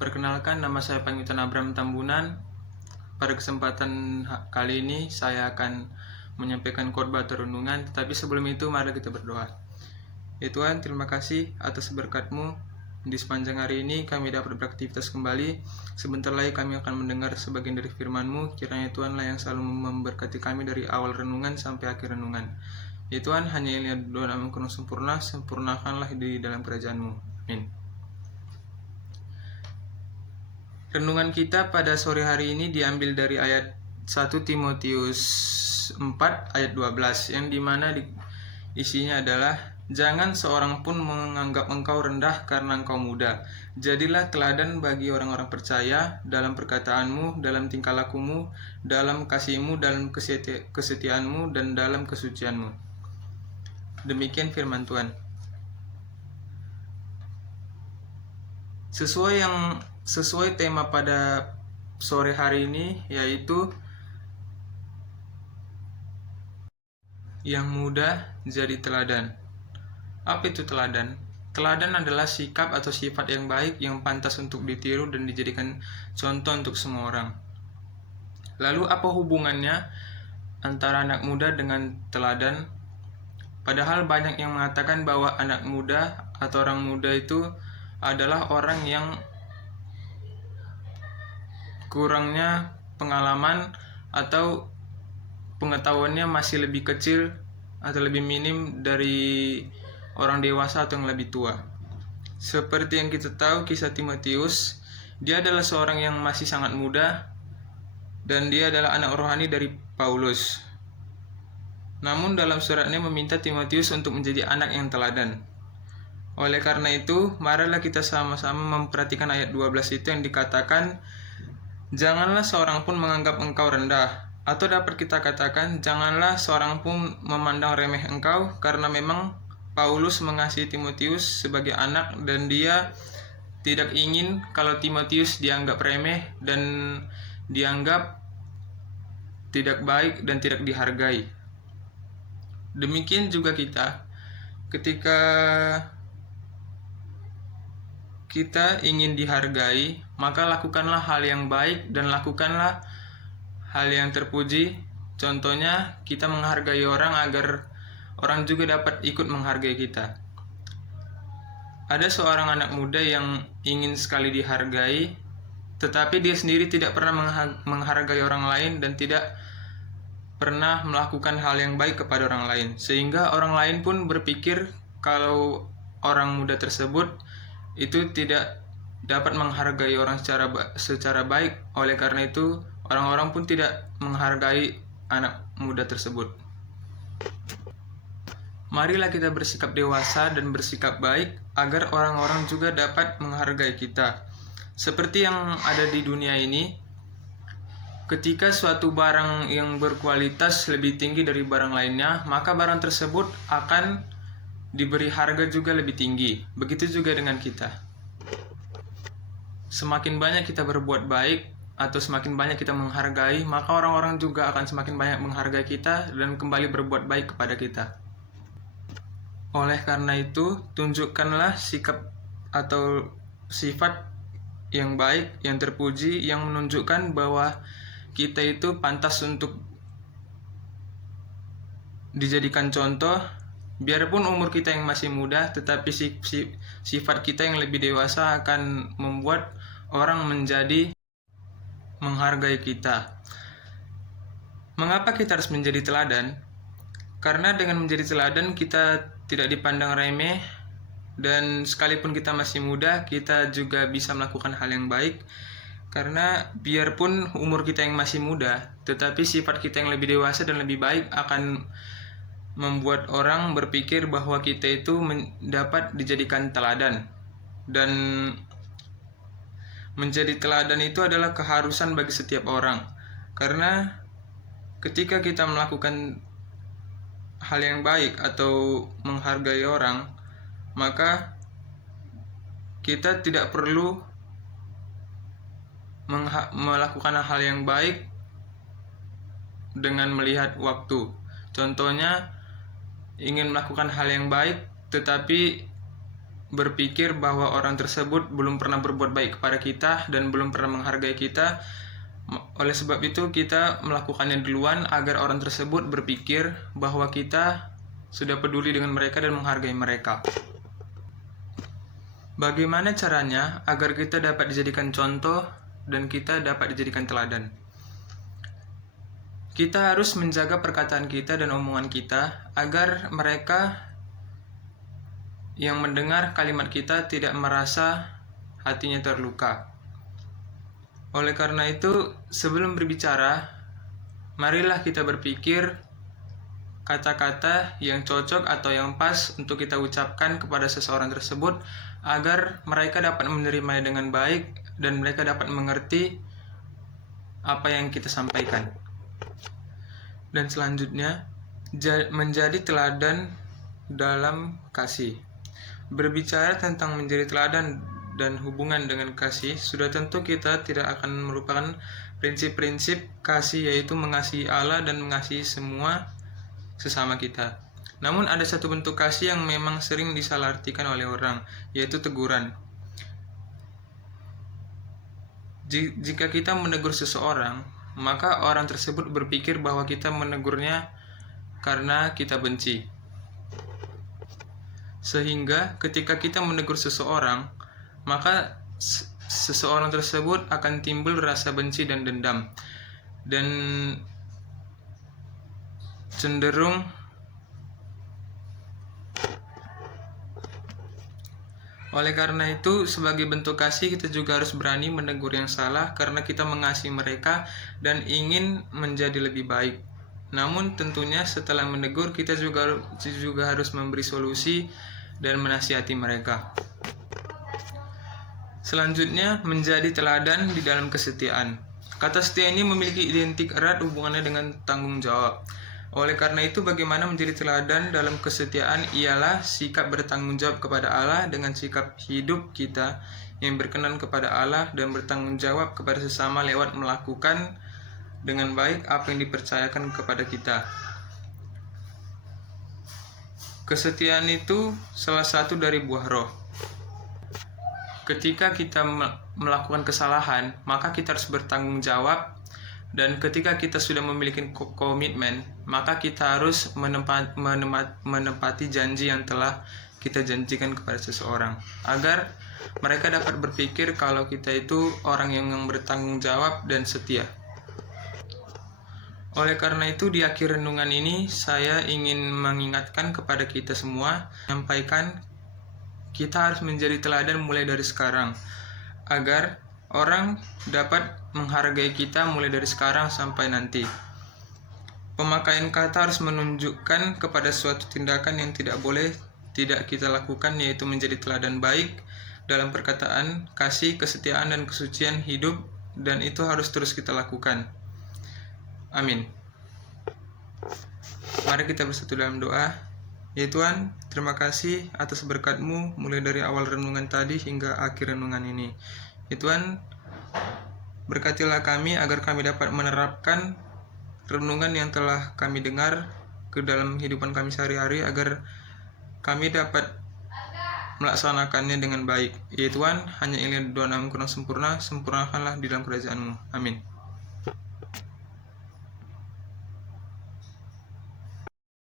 Perkenalkan, nama saya Pangitan Abram Tambunan. Pada kesempatan kali ini saya akan menyampaikan khotbah atau renungan, tetapi sebelum itu mari kita berdoa. Ya Tuhan, terima kasih atas berkat-Mu. Di sepanjang hari ini kami dapat beraktivitas kembali. Sebentar lagi kami akan mendengar sebagian dari firman-Mu. Kiranya Tuhanlah yang selalu memberkati kami dari awal renungan sampai akhir renungan. Ya Tuhan, hanya ini doa nama Engkau sempurna, sempurnakanlah di dalam kerajaan-Mu. Amin. Renungan kita pada sore hari ini diambil dari ayat 1 Timotius 4 ayat 12 yang dimana isinya adalah jangan seorang pun menganggap engkau rendah karena engkau muda. Jadilah teladan bagi orang-orang percaya dalam perkataanmu, dalam tingkah lakumu, dalam kasihmu, dalam kesetiaanmu, dan dalam kesucianmu. Demikian firman Tuhan. Sesuai tema pada sore hari ini, yaitu yang muda jadi teladan. Apa itu teladan? Teladan adalah sikap atau sifat yang baik yang pantas untuk ditiru dan dijadikan contoh untuk semua orang. Lalu apa hubungannya antara anak muda dengan teladan? Padahal banyak yang mengatakan bahwa anak muda atau orang muda itu adalah orang yang kurangnya pengalaman atau pengetahuannya masih lebih kecil atau lebih minim dari orang dewasa atau yang lebih tua. Seperti yang kita tahu kisah Timotius, dia adalah seorang yang masih sangat muda dan dia adalah anak rohani dari Paulus. Namun dalam suratnya meminta Timotius untuk menjadi anak yang teladan. Oleh karena itu, marilah kita sama-sama memperhatikan ayat 12 itu yang dikatakan, janganlah seorang pun menganggap engkau rendah, atau dapat kita katakan, janganlah seorang pun memandang remeh engkau, karena memang Paulus mengasihi Timotius sebagai anak dan dia tidak ingin kalau Timotius dianggap remeh dan dianggap tidak baik dan tidak dihargai. Demikian juga kita, ketika kita ingin dihargai, maka lakukanlah hal yang baik dan lakukanlah hal yang terpuji. Contohnya, kita menghargai orang agar orang juga dapat ikut menghargai kita. Ada seorang anak muda yang ingin sekali dihargai, tetapi dia sendiri tidak pernah menghargai orang lain dan tidak pernah melakukan hal yang baik kepada orang lain. Sehingga orang lain pun berpikir kalau orang muda tersebut itu tidak dapat menghargai orang secara baik. Oleh karena itu, orang-orang pun tidak menghargai anak muda tersebut. Marilah kita bersikap dewasa dan bersikap baik agar orang-orang juga dapat menghargai kita. Seperti yang ada di dunia ini, ketika suatu barang yang berkualitas lebih tinggi dari barang lainnya, maka barang tersebut akan diberi harga juga lebih tinggi. Begitu juga dengan kita. Semakin banyak kita berbuat baik atau semakin banyak kita menghargai, maka orang-orang juga akan semakin banyak menghargai kita dan kembali berbuat baik kepada kita. Oleh karena itu, tunjukkanlah sikap atau sifat yang baik, yang terpuji, yang menunjukkan bahwa kita itu pantas untuk dijadikan contoh. Biarpun umur kita yang masih muda, tetapi sifat kita yang lebih dewasa akan membuat orang menjadi menghargai kita. Mengapa kita harus menjadi teladan? Karena dengan menjadi teladan kita tidak dipandang remeh, dan sekalipun kita masih muda, kita juga bisa melakukan hal yang baik. Karena biarpun umur kita yang masih muda, tetapi sifat kita yang lebih dewasa dan lebih baik akan membuat orang berpikir bahwa kita itu dapat dijadikan teladan. Dan menjadi teladan itu adalah keharusan bagi setiap orang. Karena ketika kita melakukan hal yang baik atau menghargai orang, maka kita tidak perlu melakukan hal yang baik dengan melihat waktu. Contohnya, ingin melakukan hal yang baik tetapi berpikir bahwa orang tersebut belum pernah berbuat baik kepada kita dan belum pernah menghargai kita. Oleh sebab itu kita melakukannya duluan agar orang tersebut berpikir bahwa kita sudah peduli dengan mereka dan menghargai mereka. Bagaimana caranya agar kita dapat dijadikan contoh dan kita dapat dijadikan teladan? Kita harus menjaga perkataan kita dan omongan kita agar mereka yang mendengar kalimat kita tidak merasa hatinya terluka. Oleh karena itu, sebelum berbicara, marilah kita berpikir kata-kata yang cocok atau yang pas untuk kita ucapkan kepada seseorang tersebut agar mereka dapat menerimanya dengan baik dan mereka dapat mengerti apa yang kita sampaikan. Dan selanjutnya, menjadi teladan dalam kasih. Berbicara tentang menjadi teladan dan hubungan dengan kasih, sudah tentu kita tidak akan melupakan prinsip-prinsip kasih, yaitu mengasihi Allah dan mengasihi semua sesama kita. Namun ada satu bentuk kasih yang memang sering disalahartikan oleh orang, yaitu teguran. Jika kita menegur seseorang, maka orang tersebut berpikir bahwa kita menegurnya karena kita benci. Sehingga ketika kita menegur seseorang, maka seseorang tersebut akan timbul rasa benci dan dendam, dan cenderung oleh karena itu, sebagai bentuk kasih kita juga harus berani menegur yang salah karena kita mengasihi mereka dan ingin menjadi lebih baik. Namun tentunya setelah menegur kita juga harus memberi solusi dan menasihati mereka. Selanjutnya, menjadi teladan di dalam kesetiaan. Kata setia ini memiliki identik erat hubungannya dengan tanggung jawab. Oleh karena itu, bagaimana menjadi teladan dalam kesetiaan ialah sikap bertanggung jawab kepada Allah dengan sikap hidup kita yang berkenan kepada Allah dan bertanggung jawab kepada sesama lewat melakukan dengan baik apa yang dipercayakan kepada kita. Kesetiaan itu salah satu dari buah roh. Ketika kita melakukan kesalahan, maka kita harus bertanggung jawab, dan ketika kita sudah memiliki komitmen, maka kita harus menepati janji yang telah kita janjikan kepada seseorang, agar mereka dapat berpikir kalau kita itu orang yang bertanggung jawab dan setia. Oleh karena itu, di akhir renungan ini, saya ingin mengingatkan kepada kita semua, menyampaikan kita harus menjadi teladan mulai dari sekarang, agar orang dapat menghargai kita mulai dari sekarang sampai nanti. Pemakaian kata harus menunjukkan kepada suatu tindakan yang tidak boleh tidak kita lakukan, yaitu menjadi teladan baik dalam perkataan, kasih, kesetiaan, dan kesucian hidup, dan itu harus terus kita lakukan. Amin. Mari kita bersatu dalam doa. Ya Tuhan, terima kasih atas berkat-Mu mulai dari awal renungan tadi hingga akhir renungan ini. Ya Tuhan, berkatilah kami agar kami dapat menerapkan renungan yang telah kami dengar ke dalam kehidupan kami sehari-hari, agar kami dapat melaksanakannya dengan baik. Ya Tuhan, hanya ini doa Nama kurang sempurna, sempurnakanlah di dalam kerajaan-Mu. Amin.